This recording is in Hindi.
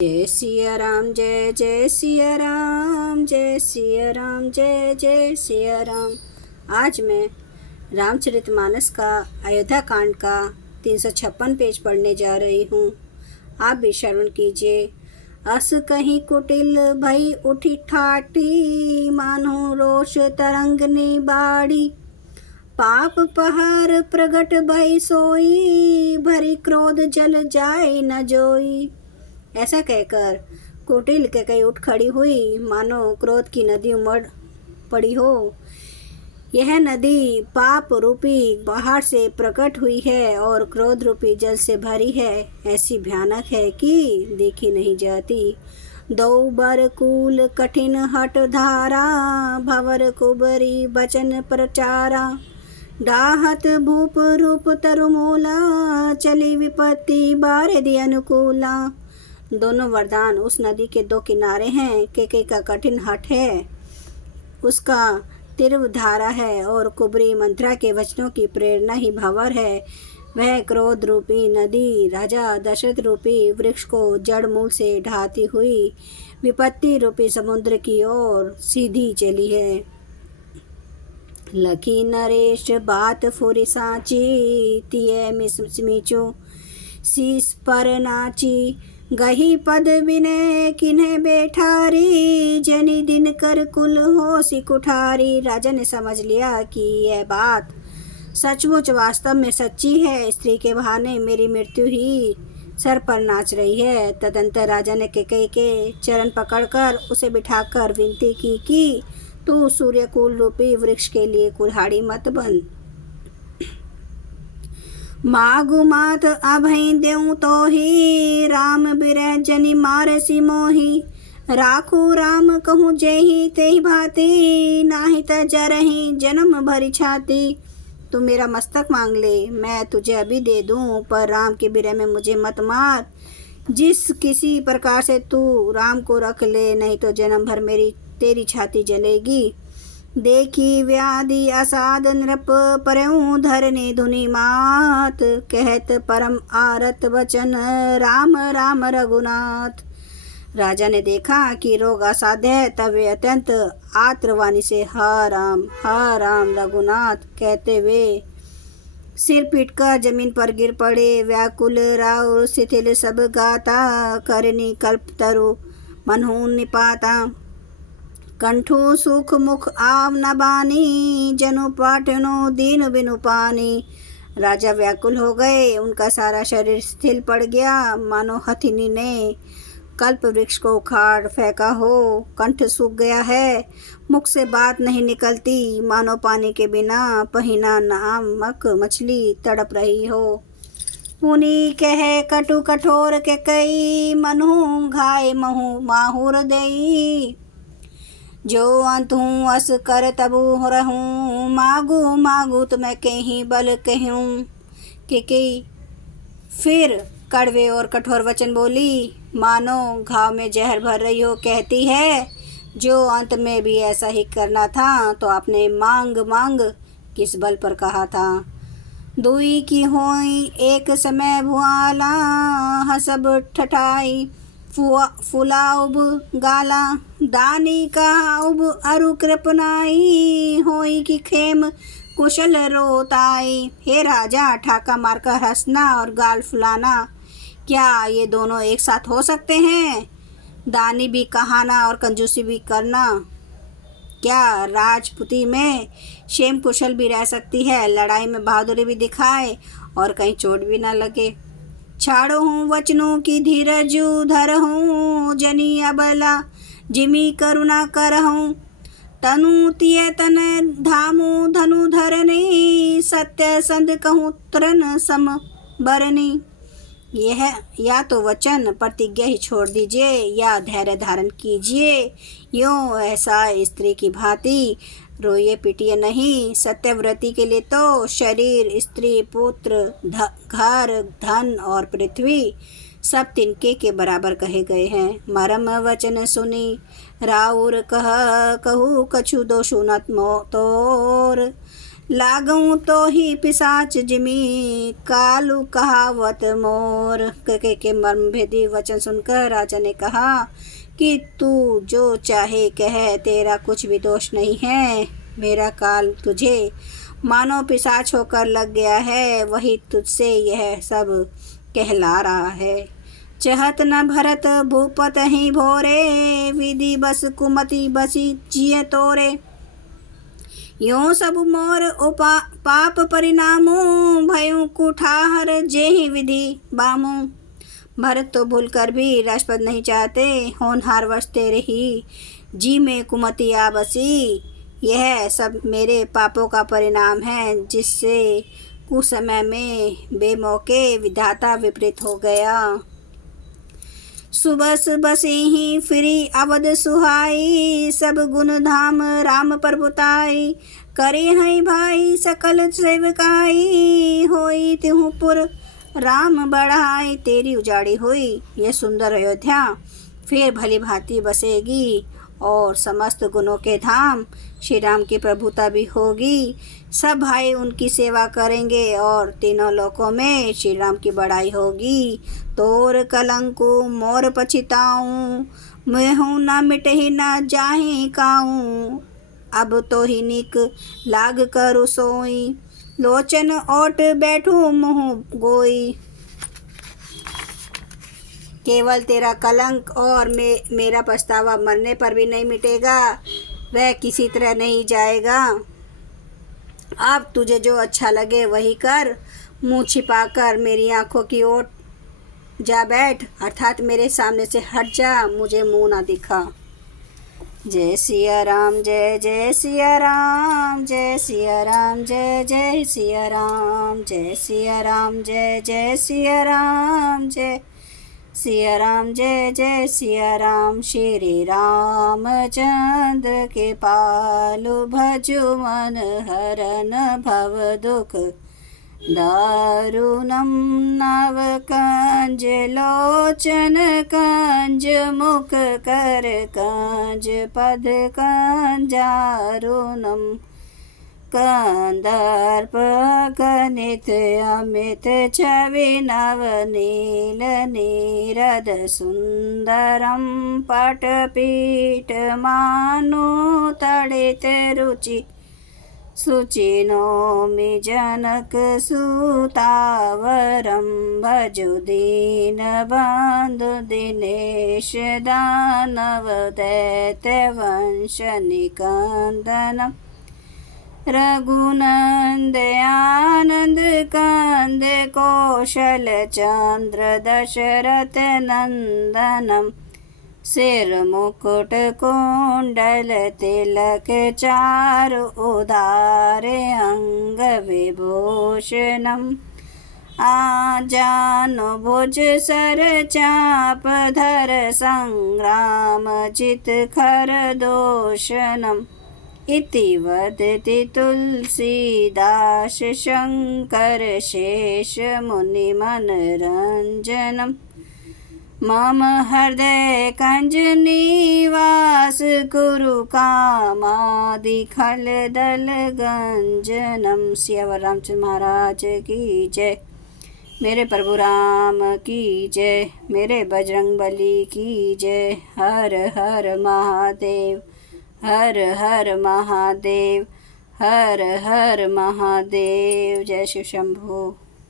जय सिया राम, जय जय सिया राम, जय सिया राम, जय जय सिया राम। आज मैं रामचरितमानस का अयोध्या कांड का 356 पेज पढ़ने जा रही हूँ। आप भी श्रवण कीजिए। अस कहीं कुटिल भई उठी ठाठी, मानो रोष तरंगनी बाड़ी। पाप पहार प्रगट भई सोई, भरी क्रोध जल जाए न जोई। ऐसा कहकर कुटिल कैकई उठ खड़ी हुई, मानो क्रोध की नदी उमड़ पड़ी हो। यह नदी पाप रूपी पहाड़ से प्रकट हुई है और क्रोध रूपी जल से भरी है। ऐसी भयानक है कि देखी नहीं जाती। दो बर कूल कठिन हट धारा, भवर कुबरी बचन प्रचारा। डाहत भूप रूप तरुमूला, चली विपत्ति बारिधि अनुकूला। दोनों वरदान उस नदी के दो किनारे हैं। कैकेयी का कठिन हठ है, उसका तीव्र धारा है, और कुबरी मंत्रा के वचनों की प्रेरणा ही भंवर है। वह क्रोध रूपी नदी राजा दशरथ रूपी वृक्ष को जड़ मूल से ढाती हुई विपत्ति रूपी समुद्र की ओर सीधी चली है। लखी नरेश बात फुरी साची, तिये मिसमीचो शीस पर नाची। गही पद विनय किन्हे बैठारी, जनी दिन कर कुल हो सी कुठारी। राजा ने समझ लिया कि यह बात सचमुच वास्तव में सच्ची है। स्त्री के बहाने मेरी मृत्यु ही सर पर नाच रही है। तदंतर राजा ने कैकेयी के चरण पकड़कर उसे बिठाकर विनती की कि तू सूर्यकुल रूपी वृक्ष के लिए कुल्हाड़ी मत बन। मागु मात अभय देऊं तो ही, राम बिरह जनि मारसी मोही। राखू राम कहूँ जेहि तेहि भांति, नाही त जरहि जन्म भरी छाती। तू मेरा मस्तक मांग ले, मैं तुझे अभी दे दूं, पर राम के बिरह में मुझे मत मार। जिस किसी प्रकार से तू राम को रख ले, नहीं तो जन्म भर तेरी छाती जलेगी। देखी व्याधि असाध नृप, परऊं धरनी धुनि मात। कहत परम आरत वचन, राम राम रघुनाथ। राजा ने देखा कि रोग असाध्य है, तब वे अत्यंत आर्तवाणी से हा राम रघुनाथ कहते हुए सिर पीटकर जमीन पर गिर पड़े। व्याकुल राव शिथिल सब गाता, करनी कल्प तरु मनहु निपाता। कंठु सुख मुख आव न बानी, जनु पाटनो दीन बिनु पानी। राजा व्याकुल हो गए, उनका सारा शरीर स्थिर पड़ गया, मानो हथिनी ने कल्प वृक्ष को उखाड़ फेंका हो। कंठ सूख गया है, मुख से बात नहीं निकलती, मानो पानी के बिना पहिना नामक मछली तड़प रही हो। पुनि कहे कटु कठोर कैकेयी, मनहु घाय महु माहुर देई। जो अंत हूँ अस कर तबु रहूँ, मागू तुम्हें कहीं बल कहूँ। कैकेयी फिर कड़वे और कठोर वचन बोली, मानो घाव में जहर भर रही हो। कहती है, जो अंत में भी ऐसा ही करना था तो आपने मांग किस बल पर कहा था। दुई की होई एक समय भुआला, हसब ठठाई फुलाउब गाला। दानी का उब अरु कृपनाई, होई की खेम कुशल रोताई। हे राजा, ठाका मारकर हंसना और गाल फुलाना, क्या ये दोनों एक साथ हो सकते हैं? दानी भी कहाना और कंजूसी भी करना, क्या राजपुती में क्षेम कुशल भी रह सकती है? लड़ाई में बहादुरी भी दिखाए और कहीं चोट भी ना लगे। छाड़ो हूँ वचनों की धीरजु धरहूँ, जनी अबला जिमी करुणा करहूँ। तनु तिय तन धामु धनु धरनी, सत्य संध कहूँ तृण सम बरनी। यह या तो वचन प्रतिज्ञा ही छोड़ दीजिए या धैर्य धारण कीजिए। यूँ ऐसा स्त्री की भांति रोइए पीटिए नहीं। सत्यव्रती के लिए तो शरीर, स्त्री, पुत्र, घर, धन और पृथ्वी सब तिनके के बराबर कहे गए हैं। मरम वचन सुनी राउर कहू कछु दोषु न तोर। लागूं तो ही पिशाच जिमी, कालू कहावत मोर। के मर्म भेदी वचन सुनकर राजा ने कहा कि तू जो चाहे कह, तेरा कुछ भी दोष नहीं है। मेरा काल तुझे मानो पिशाच होकर लग गया है, वही तुझसे यह सब कहला रहा है। चहत न भरत भूपत ही भोरे, विधि बस कुमति बसी जिये तोरे। यूं सब मोर पाप परिणामो, भयों कुठाहर जेहि विधि बामू। भरत तो भूल कर भी राजपद नहीं चाहते, होनहार वश तेरे ही जी में कुमति आ बसी। यह सब मेरे पापों का परिणाम है, जिससे कुसमय में बेमौके विधाता विपरीत हो गया। सुबस बसी ही फिरी अवध सुहाई, सब गुण धाम राम प्रभुताई। करे हैं भाई सकल सेवकाई, होई तिहु पुर राम बढ़ाई। तेरी उजाड़ी हुई यह सुंदर अयोध्या फिर भली भांति बसेगी, और समस्त गुणों के धाम श्री राम की प्रभुता भी होगी। सब भाई उनकी सेवा करेंगे और तीनों लोकों में श्री राम की बड़ाई होगी। तोर कलंकु मोर पछिताऊं, मेहूँ न मिटहि न जाहि काऊं। अब तो ही निक लाग करू सोई, लोचन ओट बैठू मुँह गोई। केवल तेरा कलंक और मेरा पछतावा मरने पर भी नहीं मिटेगा, वह किसी तरह नहीं जाएगा। अब तुझे जो अच्छा लगे वही कर, मुंह छिपाकर मेरी आंखों की ओर जा बैठ, अर्थात मेरे सामने से हट जा, मुझे मुंह ना दिखा। जय सिया राम जय जय सिया राम, जय सिया राम जय जय सिया राम, जय सिया राम जय जय सिया राम, जय सिया राम जय जय सिया राम। श्री रामचंद्र के पालु भजु मन हरन भव दुख दारुणम। नव कंज लोचन कंज मुख कर कंज पद कंजारुणम। कंदर्प गणित अमित छवि नव नील नीरद सुंदरम। पटपीठ मानु तड़ित रुचि सुचिनोमि जनक सुतावरम। भजु दीन बंधु दिनेश दानव दैत्य वंश निकंदनम। रघुनंद आनंद कंद कौशल चंद्र दशरथ नंदनम। सिर मुकुट कुंडल तिलक चारु उदारे अंग विभूषणम। आजानु भुज सर चाप धर संग्राम जित खर दोषनम। इति वदति तुलसीदास शंकर शेष मुनि मनरंजनम। मम हृदय कंज निवास कुरु कामादि खल दल गंजनम। सियावर रामचंद्र महाराज की जय। मेरे प्रभु राम की जय। मेरे बजरंग बली की जय। हर हर महादेव, हर हर महादेव, हर हर महादेव। जय शिव शंभु।